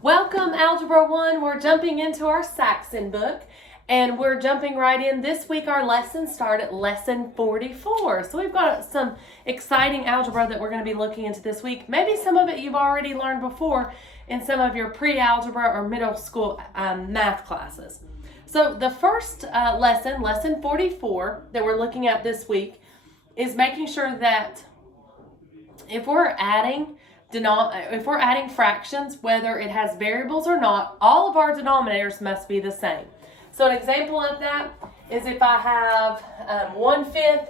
Welcome, Algebra 1. We're jumping into our Saxon book, and we're jumping right in. This week, our lessons start at lesson 44. So we've got some exciting algebra that we're going to be looking into this week. Maybe some of it you've already learned before in some of your pre-algebra or middle school math classes. So the first lesson, lesson 44, that we're looking at this week is making sure that if we're adding fractions, whether it has variables or not, all of our denominators must be the same. So an example of that is if I have 1/5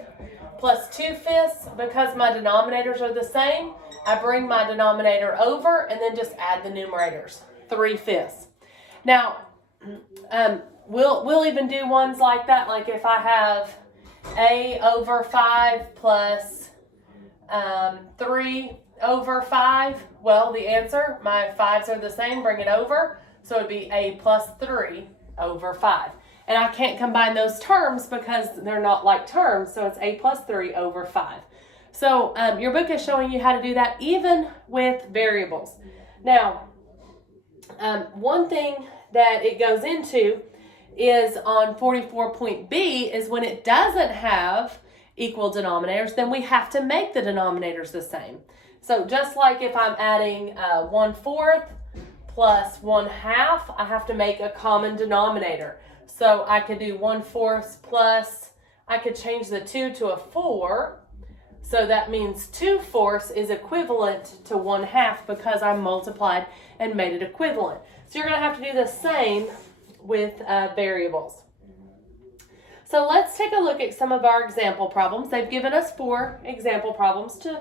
plus 2/5, because my denominators are the same, I bring my denominator over and then just add the numerators, 3/5. Now, we'll even do ones like that, like if I have a over 5 plus 3 over 5, well, the answer, my 5's are the same, bring it over, so it'd be a plus 3 over 5. And I can't combine those terms because they're not like terms, so it's a plus 3 over 5. So your book is showing you how to do that even with variables. Now, one thing that it goes into is on 44.b is when it doesn't have equal denominators, then we have to make the denominators the same. So just like if I'm adding 1/4 plus 1/2, I have to make a common denominator. So I could do 1/4 plus, I could change the 2 to a 4. So that means 2/4 is equivalent to 1/2 because I multiplied and made it equivalent. So you're going to have to do the same with variables. So let's take a look at some of our example problems. They've given us 4 example problems to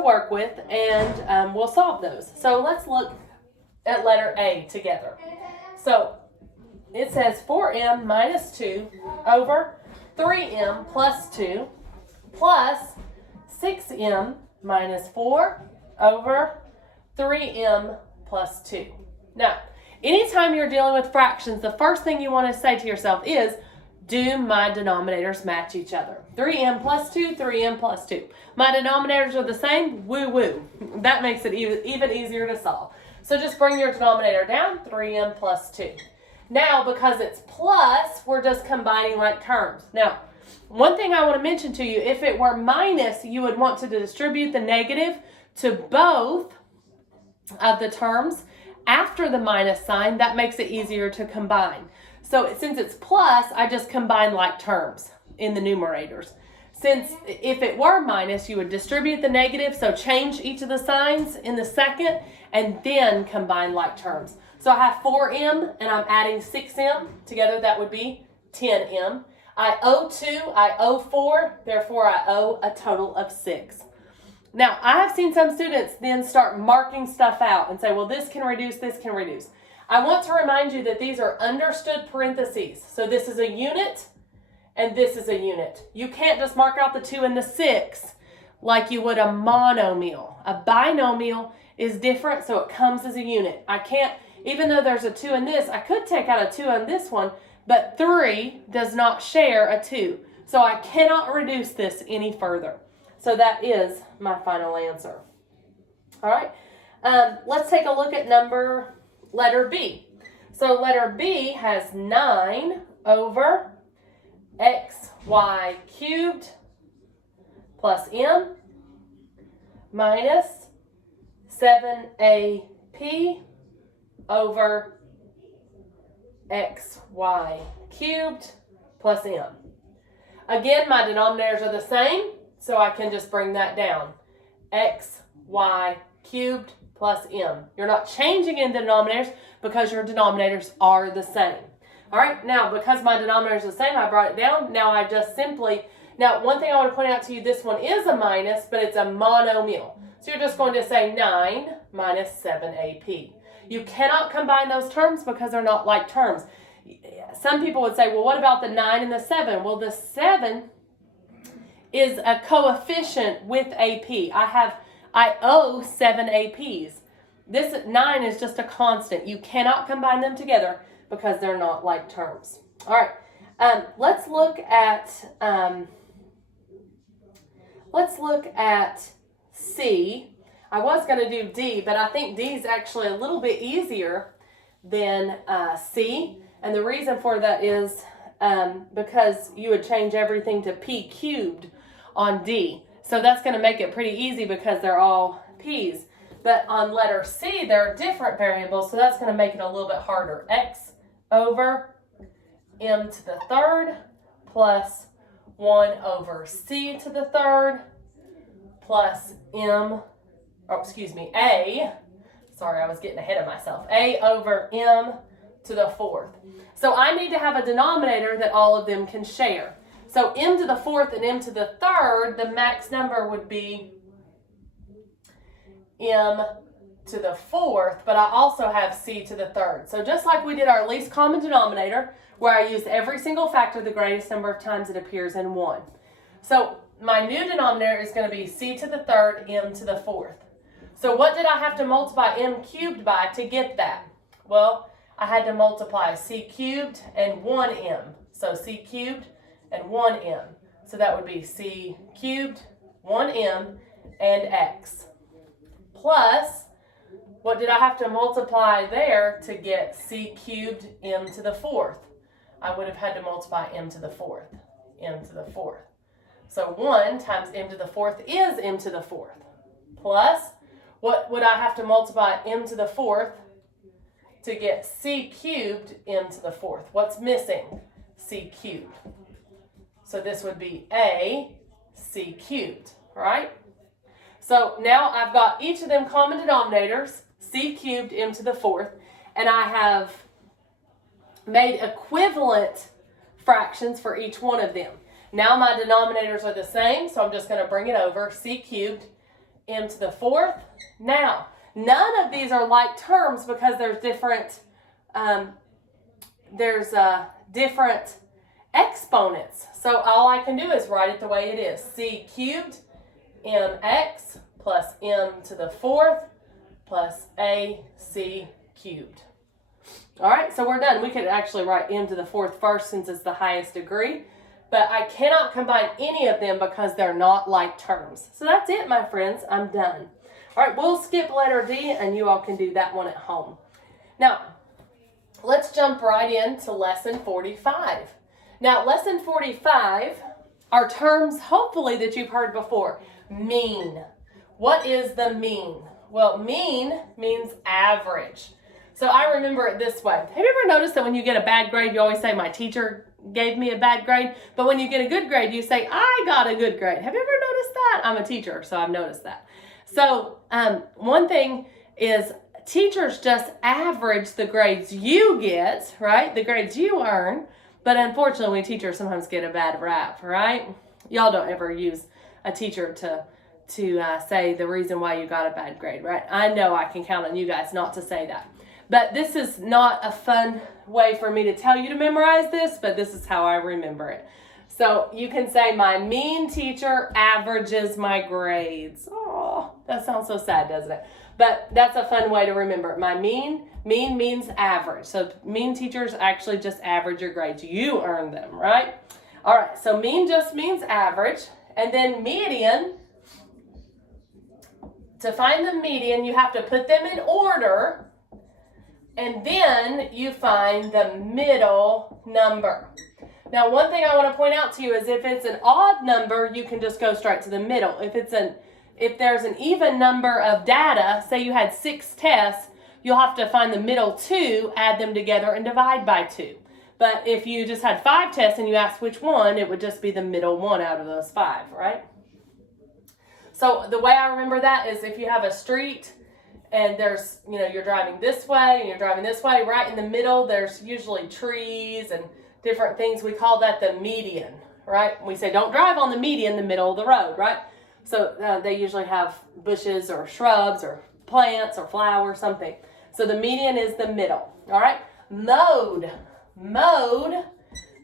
work with, and we'll solve those. So let's look at letter A together. So it says 4m minus 2 over 3m plus 2 plus 6m minus 4 over 3m plus 2. Now, anytime you're dealing with fractions, the first thing you want to say to yourself is, do my denominators match each other? 3m plus 2, 3m plus 2. My denominators are the same, woo-woo. That makes it even easier to solve. So just bring your denominator down, 3m plus 2. Now, because it's plus, we're just combining like terms. Now, one thing I want to mention to you, if it were minus, you would want to distribute the negative to both of the terms after the minus sign. That makes it easier to combine. So since it's plus, I just combine like terms in the numerators. Since if it were minus, you would distribute the negative, so change each of the signs in the second, and then combine like terms. So I have 4m, and I'm adding 6m. Together, that would be 10m. I owe 2, I owe 4, therefore I owe a total of 6. Now, I have seen some students then start marking stuff out and say, well, this can reduce, this can reduce. I want to remind you that these are understood parentheses. So this is a unit and this is a unit. You can't just mark out the 2 and the 6 like you would a monomial. A binomial is different, so it comes as a unit. I can't, even though there's a 2 in this, I could take out a 2 on this one, but 3 does not share a 2. So I cannot reduce this any further. So that is my final answer. All right, let's take a look at letter B. So letter B has 9 over xy cubed plus m minus 7ap over xy cubed plus m. Again, my denominators are the same, so I can just bring that down. xy cubed plus m. You're not changing in the denominators because your denominators are the same. All right, now because my denominator is the same, I brought it down. Now I just simply, now one thing I want to point out to you, this one is a minus, but it's a monomial. So you're just going to say 9 minus 7ap. You cannot combine those terms because they're not like terms. Some people would say, well, what about the 9 and the 7? Well, the 7 is a coefficient with AP. I owe 7 APs. This 9 is just a constant. You cannot combine them together because they're not like terms. All right, let's look at C. I was going to do D, but I think D is actually a little bit easier than C. And the reason for that is because you would change everything to P cubed on D. So that's going to make it pretty easy because they're all P's. But on letter C, there are different variables, so that's going to make it a little bit harder. X over m to the third plus 1 over c to the third plus A, sorry, I was getting ahead of myself, A over m to the fourth. So I need to have a denominator that all of them can share. So m to the fourth and m to the third, the max number would be m to the fourth, but I also have c to the third. So just like we did our least common denominator, where I use every single factor the greatest number of times it appears in one. So my new denominator is going to be c to the third, m to the fourth. So what did I have to multiply m cubed by to get that? Well, I had to multiply c cubed and 1m. So c cubed and 1m. So that would be c cubed, 1m, and x. Plus, what did I have to multiply there to get c cubed m to the fourth? I would have had to multiply m to the fourth, So 1 times m to the fourth is m to the fourth. Plus, what would I have to multiply m to the fourth to get c cubed m to the fourth? What's missing? C cubed. So this would be a c cubed, right? So now I've got each of them common denominators, c cubed m to the fourth, and I have made equivalent fractions for each one of them. Now my denominators are the same, so I'm just going to bring it over, c cubed m to the fourth. Now, none of these are like terms because there's different different exponents. So all I can do is write it the way it is. C cubed mx plus m to the fourth plus ac cubed. All right, so we're done. We could actually write m to the fourth first since it's the highest degree, but I cannot combine any of them because they're not like terms. So that's it, my friends. I'm done. All right, we'll skip letter D, and you all can do that one at home. Now, let's jump right into lesson 45. Now, lesson 45 are terms, hopefully, that you've heard before. Mean. What is the mean? Well, mean means average. So I remember it this way. Have you ever noticed that when you get a bad grade, you always say, my teacher gave me a bad grade? But when you get a good grade, you say, I got a good grade. Have you ever noticed that? I'm a teacher, so I've noticed that. So one thing is teachers just average the grades you get, right? The grades you earn. But unfortunately, teachers sometimes get a bad rap, right? Y'all don't ever use a teacher to say the reason why you got a bad grade, right? I know I can count on you guys not to say that. But this is not a fun way for me to tell you to memorize this, but this is how I remember it. So you can say, my mean teacher averages my grades. Oh, that sounds so sad, doesn't it? But that's a fun way to remember it. My mean means average. So mean teachers actually just average your grades. You earn them, right? All right, so mean just means average. And then median, to find the median, you have to put them in order. And then you find the middle number. Now, one thing I want to point out to you is if it's an odd number, you can just go straight to the middle. If there's an even number of data, say you had 6 tests, you'll have to find the middle 2, add them together, and divide by 2. But if you just had 5 tests and you asked which one, it would just be the middle one out of those 5, right? So the way I remember that is if you have a street and there's, you're driving this way and you're driving this way, right in the middle, there's usually trees and different things. We call that the median, right? We say don't drive on the median, the middle of the road, right? So they usually have bushes or shrubs or plants or flowers, something. So the median is the middle, all right? Mode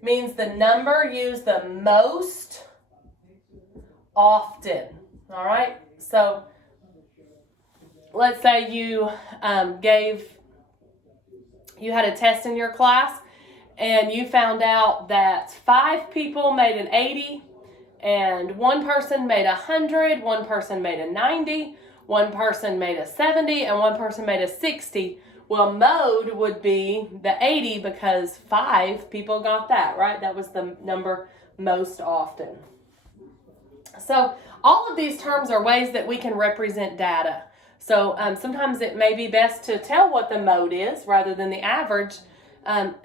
means the number used the most often, all right? So let's say you had a test in your class and you found out that 5 people made an 80 and 1 person made 100, 1 person made a 90, one person made a 70 and one person made a 60. Well, mode would be the 80 because 5 people got that, right? That was the number most often. So all of these terms are ways that we can represent data. So sometimes it may be best to tell what the mode is rather than the average,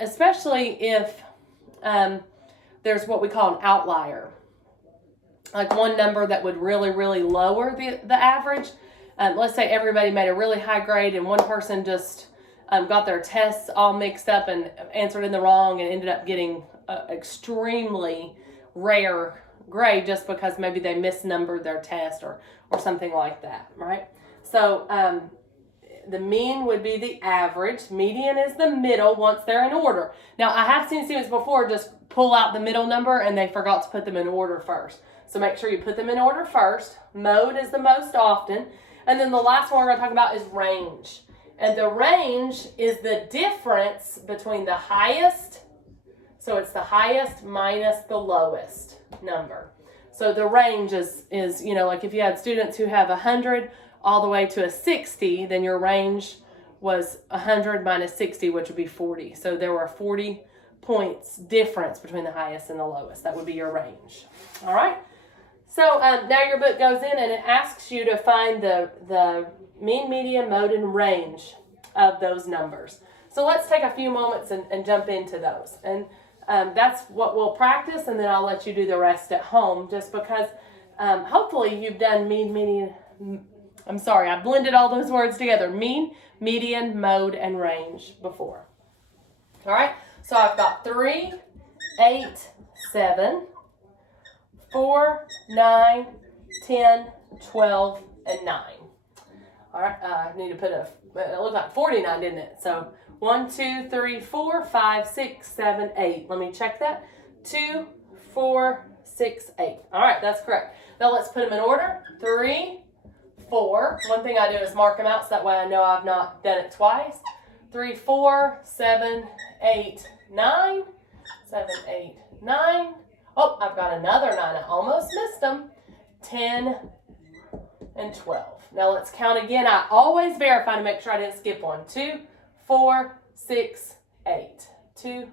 especially if there's what we call an outlier. Like one number that would really, really lower the average. Let's say everybody made a really high grade and one person just got their tests all mixed up and answered in the wrong and ended up getting extremely rare grade just because maybe they misnumbered their test or something like that, right? So the mean would be the average. Median is the middle once they're in order. Now, I have seen students before just pull out the middle number and they forgot to put them in order first. So make sure you put them in order first. Mode is the most often. And then the last one we're going to talk about is range. And the range is the difference between the highest, so it's the highest minus the lowest number. So the range is like if you had students who have 100 all the way to a 60, then your range was 100 minus 60, which would be 40. So there were 40 points difference between the highest and the lowest. That would be your range. All right. So now your book goes in and it asks you to find the mean, median, mode, and range of those numbers. So let's take a few moments and jump into those. And that's what we'll practice, and then I'll let you do the rest at home just because hopefully you've done mean, median, I blended all those words together. Mean, median, mode, and range before. All right, so I've got 3, 8, 7, 4, 9, 10, 12, and 9. All right, I need to put it looked like 49, didn't it? So 1, 2, 3, 4, 5, 6, 7, 8. Let me check that. 2, 4, 6, 8. All right, that's correct. Now let's put them in order. 3, 4. One thing I do is mark them out so that way I know I've not done it twice. 3, 4, 7, 8, 9. 7, 8, 9. Oh, I've got another 9. I almost missed them. 10 and 12. Now let's count again. I always verify to make sure I didn't skip one. 2, 4, 6, 8. 2,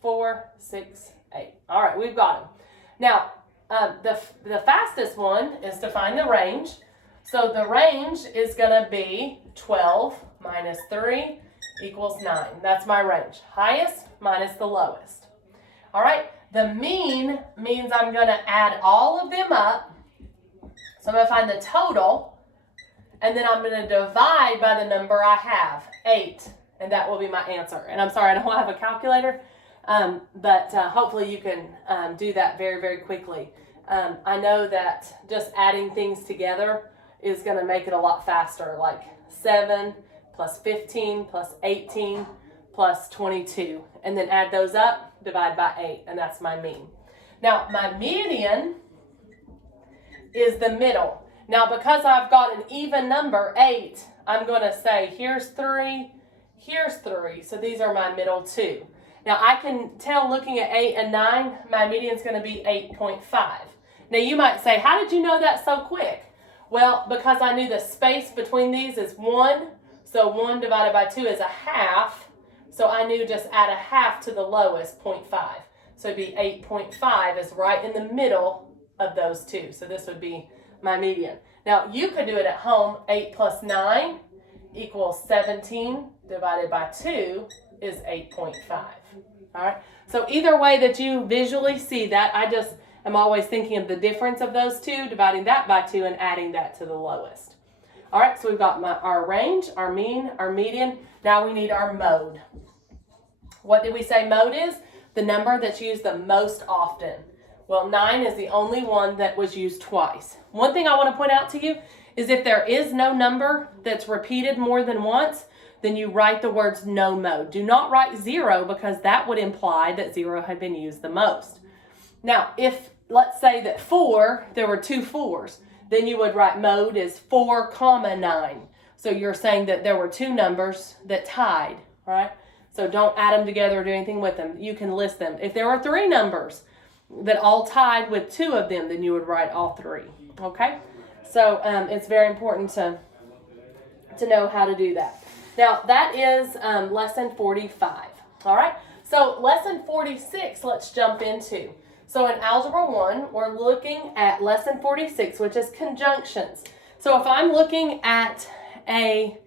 4, 6, 8. All right, we've got them. Now, the fastest one is to find the range. So the range is going to be 12 minus 3 equals 9. That's my range. Highest minus the lowest. All right, the mean means I'm going to add all of them up. So I'm going to find the total, and then I'm going to divide by the number I have, 8, and that will be my answer. And I'm sorry, I don't have a calculator, but hopefully you can do that very, very quickly. I know that just adding things together is going to make it a lot faster, like 7 plus 15 plus 18 plus 22. And then add those up, divide by 8, and that's my mean. Now, my median is the middle. Now, because I've got an even number, 8, I'm going to say here's 3, here's 3. So these are my middle two. Now, I can tell looking at 8 and 9, my median is going to be 8.5. Now, you might say, how did you know that so quick? Well, because I knew the space between these is 1, so 1 divided by 2 is a half, so I knew just add a half to the lowest, 0.5. So it'd be 8.5 is right in the middle of those two, so this would be my median. Now, you could do it at home. 8 plus 9 equals 17 divided by 2 is 8.5. All right, so either way that you visually see that, I just I'm always thinking of the difference of those two, dividing that by 2 and adding that to the lowest. All right, so we've got our range, our mean, our median. Now we need our mode. What did we say mode is? The number that's used the most often. Well, 9 is the only one that was used twice. One thing I want to point out to you is if there is no number that's repeated more than once, then you write the words no mode. Do not write 0 because that would imply that 0 had been used the most. Now, if let's say that 4, there were 2 4s, then you would write mode is 4, 9. So you're saying that there were 2 numbers that tied, right? So don't add them together or do anything with them. You can list them. If there were 3 numbers that all tied with 2 of them, then you would write all 3, okay? So it's very important to to know how to do that. Now, that is lesson 45. All right, so lesson 46, let's jump into. So in Algebra 1, we're looking at lesson 46, which is conjunctions. So if I'm looking at an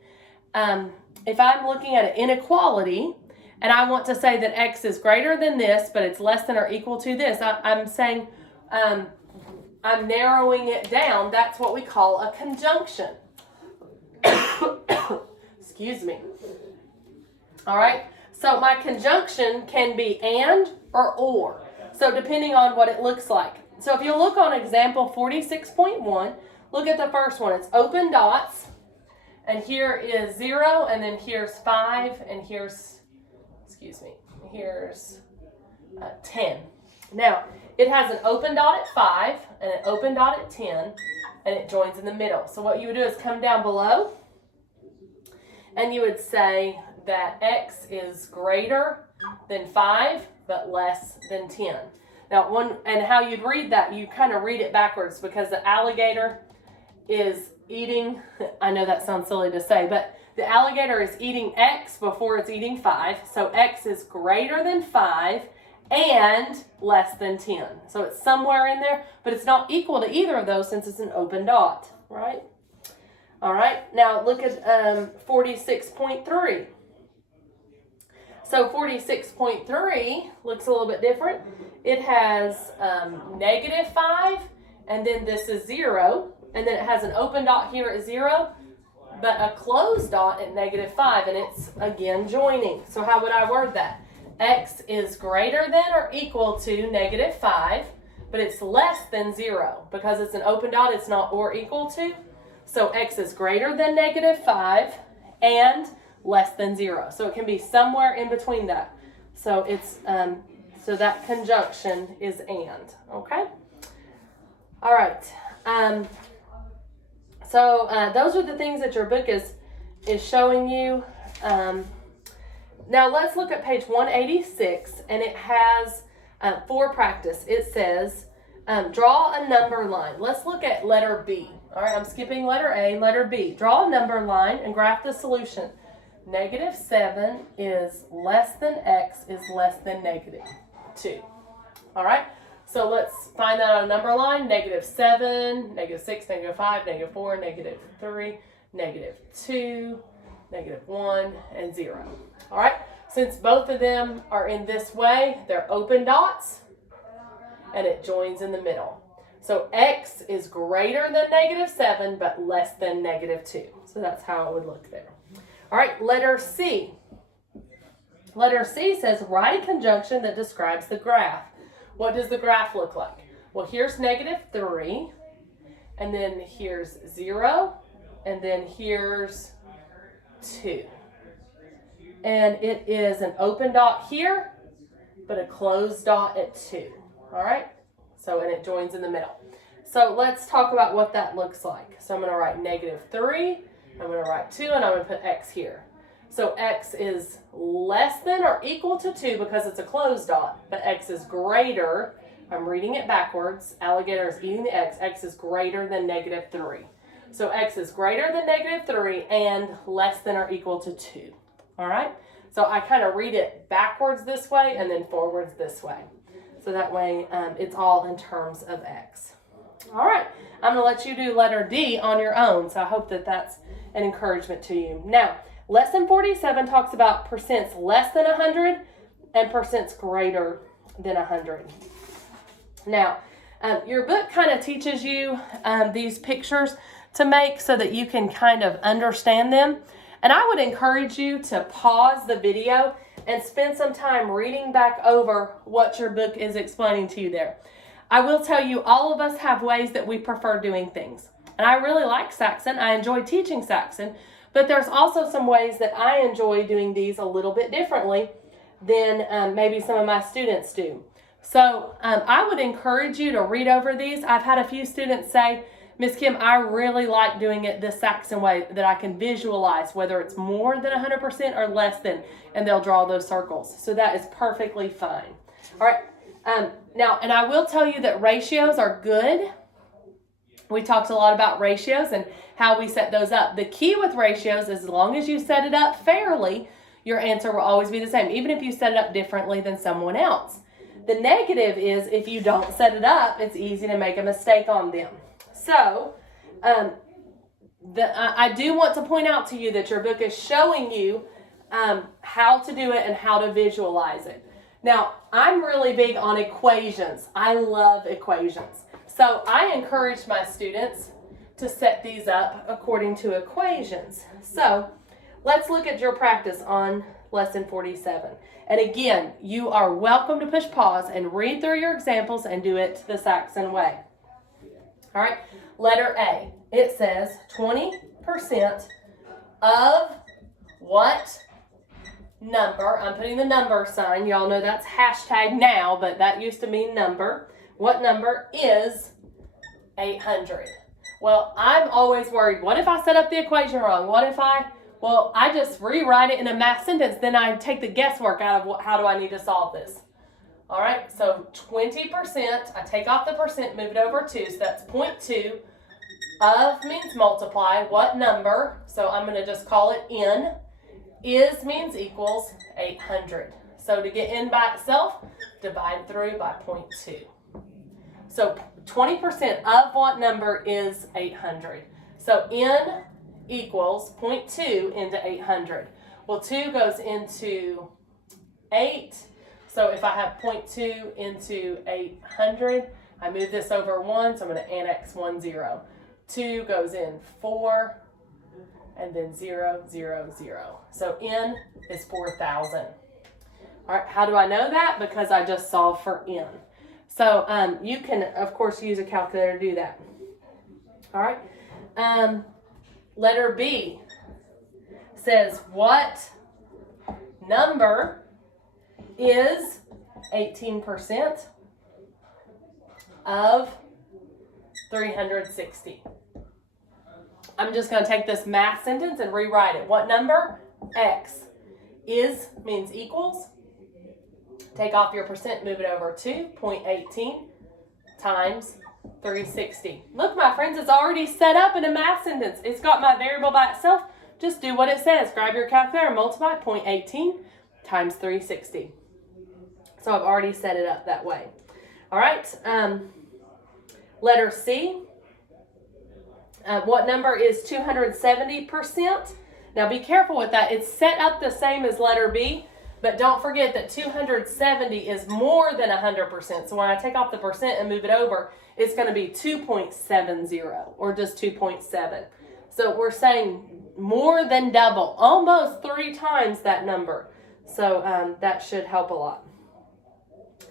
inequality, and I want to say that x is greater than this, but it's less than or equal to this, I'm saying, I'm narrowing it down. That's what we call a conjunction. Excuse me. All right, so my conjunction can be and or. So depending on what it looks like. So if you look on example 46.1, look at the first one. It's open dots. And here is 0, and then here's 5, and here's 10. Now, it has an open dot at 5, and an open dot at 10, and it joins in the middle. So what you would do is come down below, and you would say that x is greater than 5, but less than 10. Now, and how you'd read that, you kind of read it backwards, because the alligator is eating, I know that sounds silly to say, but the alligator is eating x before it's eating 5. So x is greater than 5 and less than 10. So it's somewhere in there, but it's not equal to either of those since it's an open dot, right? All right, now look at 46.3. So 46.3 looks a little bit different. It has -5, and then this is 0, and then it has an open dot here at 0, but a closed dot at -5, and it's again joining. So how would I word that? X is greater than or equal to -5, but it's less than 0. Because it's an open dot, it's not or equal to. So x is greater than -5 and less than 0. So it can be somewhere in between that. So it's so that conjunction is and. Okay. All right. So those are the things that your book is showing you. Now let's look at page 186, and it has for practice. It says draw a number line. Let's look at letter B. All right, I'm skipping letter A, letter B. Draw a number line and graph the solution. -7 is less than x is less than -2. All right, so let's find that on a number line. -7, -6, -5, -4, -3, -2, -1, and 0. All right, since both of them are in this way, they're open dots, and it joins in the middle. So x is greater than -7, but less than -2. So that's how it would look there. All right, letter C. Letter C says write a conjunction that describes the graph. What does the graph look like? Well, here's -3, and then here's 0, and then here's 2. And it is an open dot here, but a closed dot at 2. All right? So, and it joins in the middle. So let's talk about what that looks like. So I'm going to write -3, I'm going to write 2, and I'm going to put x here. So x is less than or equal to 2 because it's a closed dot, but x is greater. I'm reading it backwards. Alligator is eating the x. X is greater than -3. So x is greater than -3 and less than or equal to 2. All right? So I kind of read it backwards this way and then forwards this way. So that way it's all in terms of x. All right. I'm going to let you do letter D on your own. So I hope that that's an encouragement to you. Now, lesson 47 talks about percents less than 100 and percents greater than 100. Now, your book kind of teaches you these pictures to make so that you can kind of understand them. And I would encourage you to pause the video and spend some time reading back over what your book is explaining to you there. I will tell you, all of us have ways that we prefer doing things. And I really like Saxon. I enjoy teaching Saxon. But there's also some ways that I enjoy doing these a little bit differently than maybe some of my students do. So I would encourage you to read over these. I've had a few students say, Miss Kim, I really like doing it this Saxon way, that I can visualize whether it's more than 100% or less than, and they'll draw those circles. So that is perfectly fine. All right. Now, and I will tell you that ratios are good We talked a lot about ratios and how we set those up. The key with ratios is as long as you set it up fairly, your answer will always be the same, even if you set it up differently than someone else. The negative is if you don't set it up, it's easy to make a mistake on them. So, I do want to point out to you that your book is showing you how to do it and how to visualize it. Now, I'm really big on equations. I love equations. So I encourage my students to set these up according to equations. So let's look at your practice on lesson 47. And again, you are welcome to push pause and read through your examples and do it the Saxon way. All right, letter A. It says 20% of what number? I'm putting the number sign. Y'all know that's hashtag now, but that used to mean number. What number is 800? Well, I'm always worried. What if I set up the equation wrong? Well, I just rewrite it in a math sentence. Then I take the guesswork out of how do I need to solve this. All right, so 20%, I take off the percent, move it over 2, so that's 0.2. Of means multiply. What number? So I'm going to just call it n. Is means equals 800. So to get n by itself, divide through by 0.2. So 20% of what number is 800? So n equals 0.2 into 800. Well, 2 goes into 8. So if I have 0.2 into 800, I move this over 1, so I'm going to annex 1, 0. 2 goes in 4, and then 0, 0, 0. So n is 4,000. All right, how do I know that? Because I just solved for n. So you can, of course, use a calculator to do that. All right. Letter B says, what number is 18% of 360? I'm just going to take this math sentence and rewrite it. What number? X. Is means equals. Take off your percent, move it over to 0.18 times 360. Look, my friends, it's already set up in a math sentence. It's got my variable by itself. Just do what it says. Grab your calculator and multiply 0.18 times 360. So I've already set it up that way. All right. Letter C. What number is 270%? Now be careful with that. It's set up the same as letter B, but don't forget that 270 is more than 100%. So when I take off the percent and move it over, it's going to be 2.70 or just 2.7. So we're saying more than double, almost 3 times that number. So that should help a lot.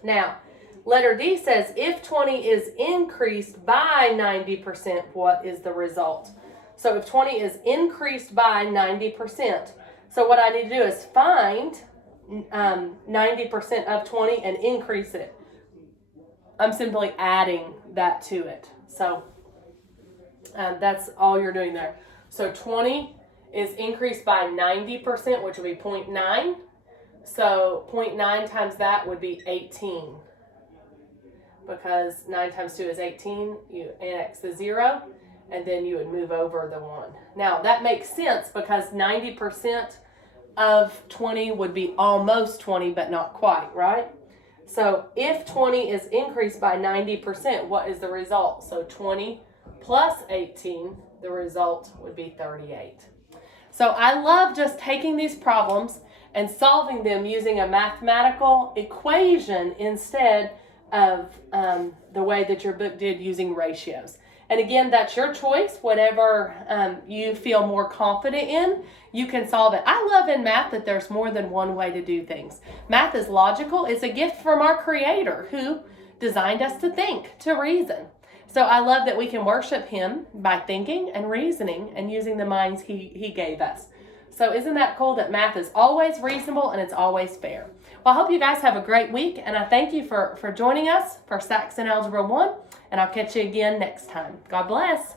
Now, letter D says, if 20 is increased by 90%, what is the result? So if 20 is increased by 90%, so what I need to do is find 90% of 20 and increase it. I'm simply adding that to it. So that's all you're doing there. So 20 is increased by 90%, which would be 0.9. So 0.9 times that would be 18. Because 9 times 2 is 18, you annex the 0, and then you would move over the 1. Now, that makes sense because 90% of 20 would be almost 20, but not quite, right? So if 20 is increased by 90%, what is the result? So 20 plus 18, the result would be 38. So I love just taking these problems and solving them using a mathematical equation instead of the way that your book did using ratios. And again, that's your choice. Whatever you feel more confident in, you can solve it. I love in math that there's more than one way to do things. Math is logical. It's a gift from our Creator who designed us to think, to reason. So I love that we can worship Him by thinking and reasoning and using the minds He gave us. So isn't that cool that math is always reasonable and it's always fair? Well, I hope you guys have a great week, and I thank you for joining us for Saxon Algebra 1, and I'll catch you again next time. God bless.